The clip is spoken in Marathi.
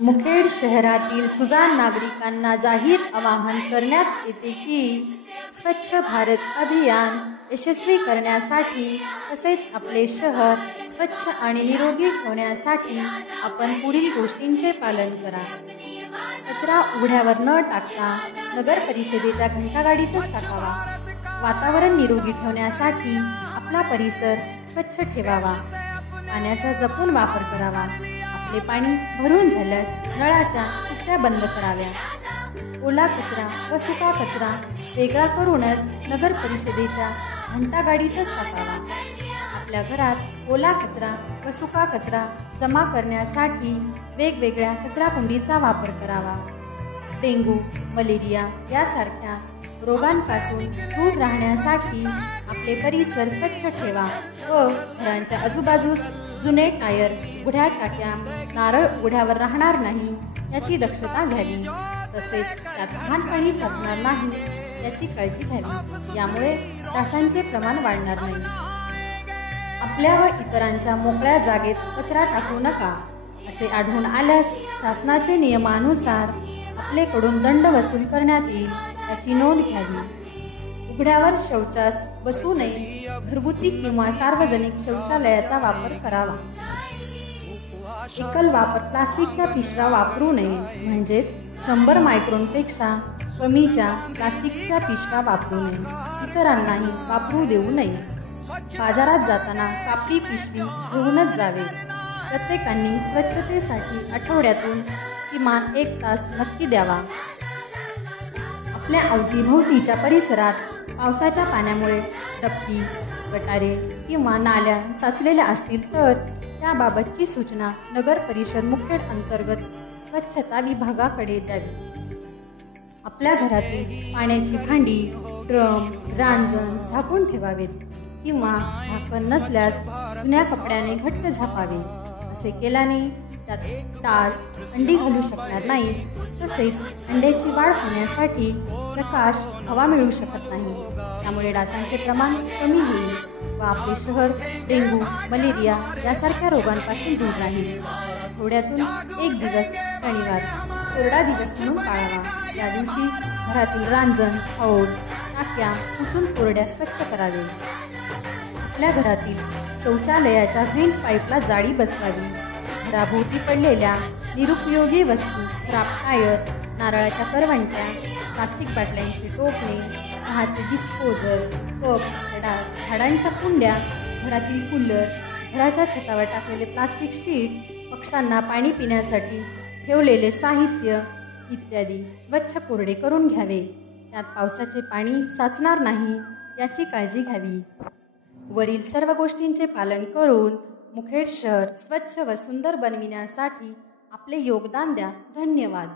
मुखेड शहरातील सुजाण नागरिकांना जाहीर आवाहन करण्यात येते की स्वच्छ भारत अभियान यशस्वी करण्यासाठी तसेच आपले शहर स्वच्छ आणि निरोगी ठेवण्यासाठी आपण पुढील गोष्टींचे पालन करा. कचरा उघड्यावर न टाकता नगर परिषदेच्या घंटागाडीतच टाकावा. वातावरण निरोगी ठेवण्यासाठी आपला परिसर स्वच्छ ठेवावा. पाण्याचा जपून वापर करावा. आपले पाणी भरून झाल्यास नळाच्या कुट्या बंद कराव्या. ओला कचरा व सुका कचरा वेगळा करूनच नगर परिषदेच्या घंटागाडीतच टाकावा. आपल्या घरात ओला कचरा व सुका कचरा जमा करण्यासाठी वेगवेगळ्या कचराकुंडीचा वापर करावा. डेंग्यू, मलेरिया यासारख्या रोगांपासून दूर राहण्यासाठी आपले परिसर स्वच्छ ठेवा व घरांच्या आजूबाजूस जुने टायर, उघड्या टाक्या, नारळ उघड्यावर राहणार नाही याची दक्षता घ्यावी. तसेच त्यात घाणपाणी साचणार नाही याची काळजी घ्यावी. यामुळे डासांचे प्रमाण वाढणार नाही. आपल्या व इतरांच्या मोकळ्या जागेत कचरा टाकू नका. असे आढळून आल्यास शासनाचे नियमानुसार आपल्याकडून दंड वसूल करण्यात येईल याची नोंद घ्यावी. उघड्यावर शौचास बसू नये. घरगुती किंवा सार्वजनिक शौचालयाचा वापर करावा. एकल वापर प्लास्टिकच्या पिशव्या वापरू नये. म्हणजेच 100 मायक्रॉनपेक्षा कमीच्या प्लास्टिकच्या पिशव्या वापरू नये. इतरांनाही वापरू देऊ नये. बाजारात जाताना कापडी पिशवी घेऊनच जावे. प्रत्येकाने स्वच्छतेसाठी आठवड्यातून किमान 1 तास नक्की द्यावा. आपल्या अवतीभोवतीच्या परिसरात पावसाच्या पाण्यामुळे डबकी, गटारे किंवा नाल्या साचलेल्या असतील तर त्याबाबतची सूचना नगर परिषद मुखेड अंतर्गत स्वच्छता विभागाकडे द्यावी. आपल्या घरातील पाण्याची भांडी, ड्रम, रांजण झाकून ठेवावेत किंवा झाकण नसल्यास जुन्या कपड्याने घट्ट झाकावे. असे केल्याने त्यात डास अंडी घालू शकणार नाहीत. तसेच अंड्याची वाढ होण्यासाठी प्रकाश, हवा मिळू शकत नाही. त्यामुळे डासांचे प्रमाण कमी होईल व आपले शहर डेंग्यू, मलेरिया यासारख्या रोगांपासून दूर राहील. आठवड्यातून 1 दिवस शनिवार कोरडा दिवस म्हणून पाळावा. या दिवशी घरातील रांजण, हौद, टाक्या पुसून कोरड्या स्वच्छ करावे. आपल्या घरातील शौचालयाच्या व्हेंट पाईपला जाळी बसवावी. घराभोवती पडलेल्या निरुपयोगी वस्तू, खराब टायर, नारळाच्या करवंट्या, प्लास्टिक बाटल्यांचे टोपणे, चहाचे डिस्पोजल, कप, झाडांच्या कुंड्या, घरातील कूलर, घराच्या छतावर टाकलेले प्लास्टिक शीट, पक्ष्यांना पाणी पिण्यासाठी ठेवलेले साहित्य इत्यादी स्वच्छ कोरडे करून घ्यावे. त्यात पावसाचे पाणी साचणार नाही याची काळजी घ्यावी. वरील सर्व गोष्टींचे पालन करून मुखेड शहर स्वच्छ व सुंदर बनविण्यासाठी आपले योगदान द्या. धन्यवाद.